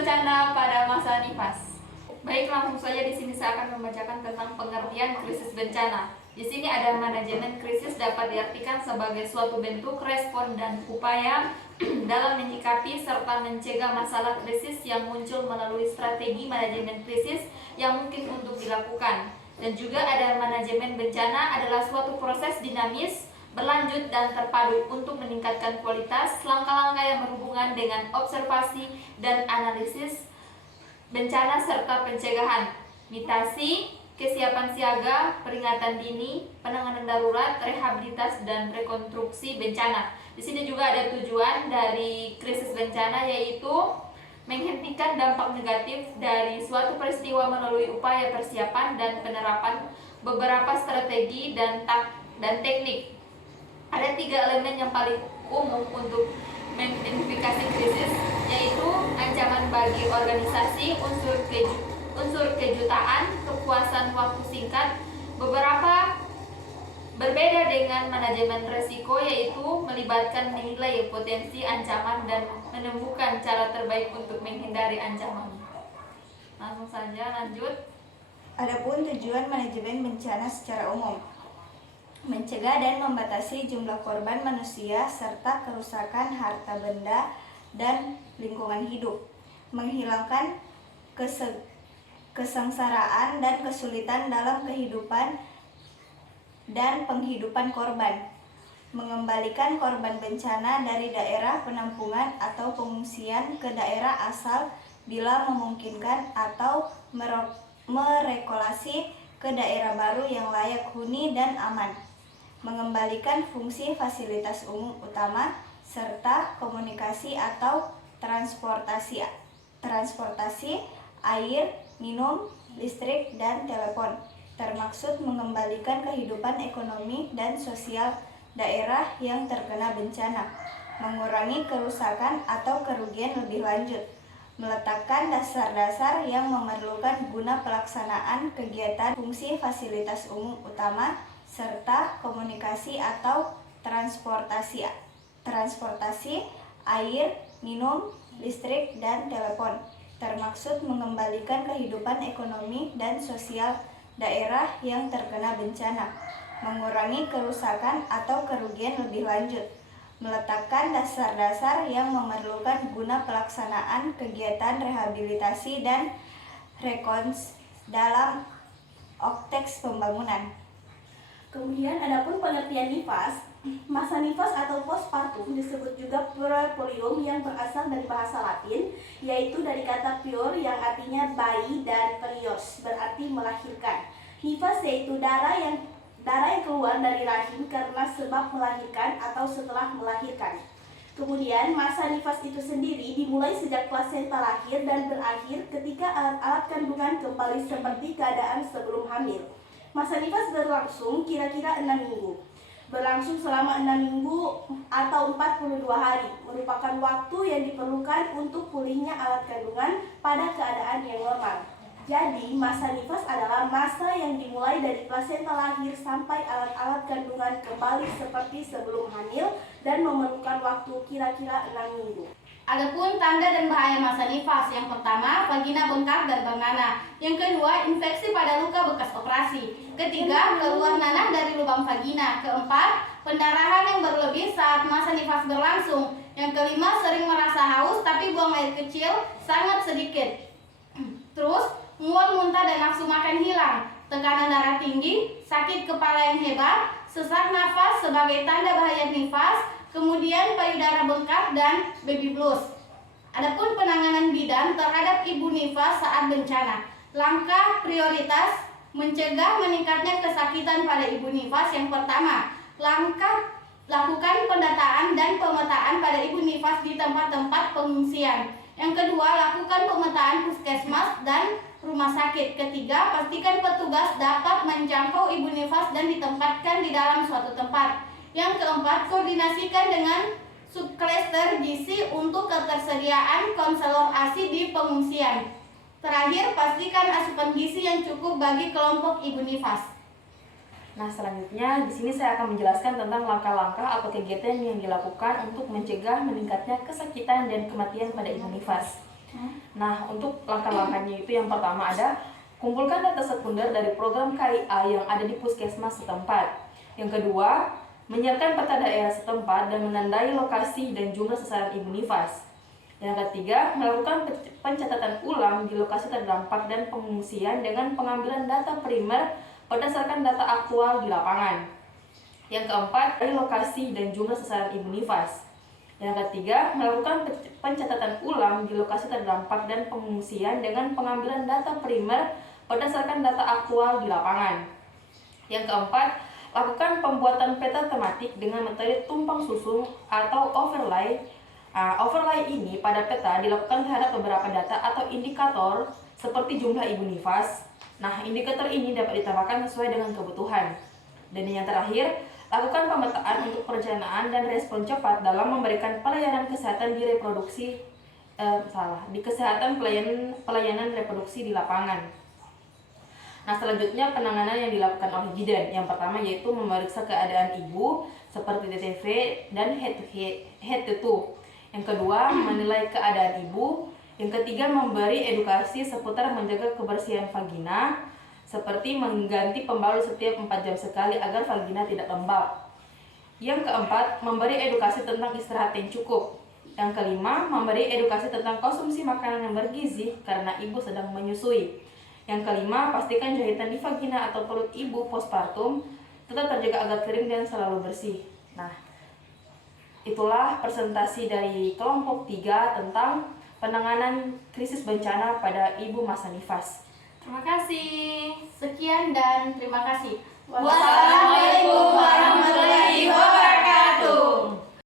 bencana pada masa nifas. Baik, langsung saja di sini saya akan membacakan tentang pengertian krisis bencana. Di sini ada manajemen krisis dapat diartikan sebagai suatu bentuk respon dan upaya dalam menyikapi serta mencegah masalah krisis yang muncul melalui strategi manajemen krisis yang mungkin untuk dilakukan. Dan juga ada manajemen bencana adalah suatu proses dinamis, berlanjut dan terpadu untuk meningkatkan kualitas langkah-langkah yang berhubungan dengan observasi dan analisis bencana serta pencegahan, mitasi, kesiapan siaga, peringatan dini, penanganan darurat, rehabilitas dan rekonstruksi bencana. Di sini juga ada tujuan dari krisis bencana, yaitu menghentikan dampak negatif dari suatu peristiwa melalui upaya persiapan dan penerapan beberapa strategi dan teknik. Ada 3 elemen yang paling umum untuk mengidentifikasi krisis, yaitu ancaman bagi organisasi, unsur kejutaan, kepuasan waktu singkat. Beberapa berbeda dengan manajemen resiko, yaitu melibatkan menilai potensi ancaman dan menemukan cara terbaik untuk menghindari ancaman. Langsung saja lanjut. Adapun tujuan manajemen bencana secara umum: mencegah dan membatasi jumlah korban manusia serta kerusakan harta benda dan lingkungan hidup, menghilangkan kesengsaraan dan kesulitan dalam kehidupan dan penghidupan korban, mengembalikan korban bencana dari daerah penampungan atau pengungsian ke daerah asal bila memungkinkan, atau merekolasi ke daerah baru yang layak huni dan aman, mengembalikan fungsi fasilitas umum utama serta komunikasi atau transportasi, air, minum, listrik, dan telepon, termaksud mengembalikan kehidupan ekonomi dan sosial daerah yang terkena bencana, mengurangi kerusakan atau kerugian lebih lanjut, meletakkan dasar-dasar yang memerlukan guna pelaksanaan kegiatan fungsi fasilitas umum utama serta komunikasi atau transportasi, air, minum, listrik, dan telepon, termaksud mengembalikan kehidupan ekonomi dan sosial daerah yang terkena bencana, mengurangi kerusakan atau kerugian lebih lanjut, meletakkan dasar-dasar yang memerlukan guna pelaksanaan kegiatan rehabilitasi dan rekonstruksi dalam konteks pembangunan. Kemudian adapun pengertian nifas, masa nifas atau postpartum disebut juga puerperium yang berasal dari bahasa Latin, yaitu dari kata pior yang artinya bayi dan perios berarti melahirkan. Nifas yaitu darah yang keluar dari rahim karena sebab melahirkan atau setelah melahirkan. Kemudian masa nifas itu sendiri dimulai sejak plasenta lahir dan berakhir ketika alat-alat kandungan kembali seperti keadaan sebelum hamil. Masa nifas berlangsung kira-kira 6 minggu. Berlangsung selama 6 minggu atau 42 hari, merupakan waktu yang diperlukan untuk pulihnya alat kandungan pada keadaan yang normal. Jadi, masa nifas adalah masa yang dimulai dari plasenta lahir sampai alat-alat kandungan kembali seperti sebelum hamil dan memerlukan waktu kira-kira 6 minggu. Adapun tanda dan bahaya masa nifas, yang pertama, vagina bengkak dan bernanah. Yang kedua, infeksi pada luka bekas operasi. Ketiga, keluar nanah dari lubang vagina. Keempat, pendarahan yang berlebih saat masa nifas berlangsung. Yang kelima, sering merasa haus tapi buang air kecil sangat sedikit. Terus, mual, muntah, dan nafsu makan hilang. Tekanan darah tinggi, sakit kepala yang hebat, sesak nafas sebagai tanda bahaya nifas. Kemudian payudara bengkak dan baby blues. Adapun penanganan bidan terhadap ibu nifas saat bencana. Langkah prioritas mencegah meningkatnya kesakitan pada ibu nifas. Yang pertama, lakukan pendataan dan pemetaan pada ibu nifas di tempat-tempat pengungsian. Yang kedua, lakukan pemetaan puskesmas dan rumah sakit. Ketiga, pastikan petugas dapat menjangkau ibu nifas dan ditempatkan di dalam suatu tempat. Yang keempat, koordinasikan dengan subklaster gizi untuk ketersediaan konselor ASI di pengungsian. Terakhir, pastikan asupan gizi yang cukup bagi kelompok ibu nifas. Nah, selanjutnya di sini saya akan menjelaskan tentang langkah-langkah atau kegiatan yang dilakukan untuk mencegah meningkatnya kesakitan dan kematian pada ibu nifas. Nah, untuk langkah-langkahnya itu yang pertama ada kumpulkan data sekunder dari program KIA yang ada di puskesmas setempat. Yang kedua, menyiapkan peta daerah setempat dan menandai lokasi dan jumlah sasaran ibu nifas. Yang ketiga, melakukan pencatatan ulang di lokasi terdampak dan pengungsian dengan pengambilan data primer berdasarkan data aktual di lapangan. Yang keempat, dari lokasi dan jumlah sasaran ibu nifas. Yang ketiga, melakukan pencatatan ulang di lokasi terdampak dan pengungsian dengan pengambilan data primer berdasarkan data aktual di lapangan. Yang keempat, lakukan pembuatan peta tematik dengan metode tumpang susun atau overlay. Overlay ini pada peta dilakukan terhadap beberapa data atau indikator seperti jumlah ibu nifas. Nah, indikator ini dapat ditambahkan sesuai dengan kebutuhan. Dan yang terakhir, lakukan pemetaan untuk perencanaan dan respon cepat dalam memberikan pelayanan kesehatan di reproduksi pelayanan reproduksi di lapangan. Nah, selanjutnya penanganan yang dilakukan oleh bidan. Yang pertama yaitu memeriksa keadaan ibu seperti TTV dan head to toe. Yang kedua, menilai keadaan ibu. Yang ketiga, memberi edukasi seputar menjaga kebersihan vagina seperti mengganti pembalut setiap 4 jam sekali agar vagina tidak lembab. Yang keempat, memberi edukasi tentang istirahat yang cukup. Yang kelima, memberi edukasi tentang konsumsi makanan yang bergizi karena ibu sedang menyusui. Yang kelima, pastikan jahitan di vagina atau perut ibu postpartum tetap terjaga agar kering dan selalu bersih. Nah, itulah presentasi dari kelompok 3 tentang penanganan krisis bencana pada ibu masa nifas. Terima kasih. Sekian dan terima kasih. Wassalamualaikum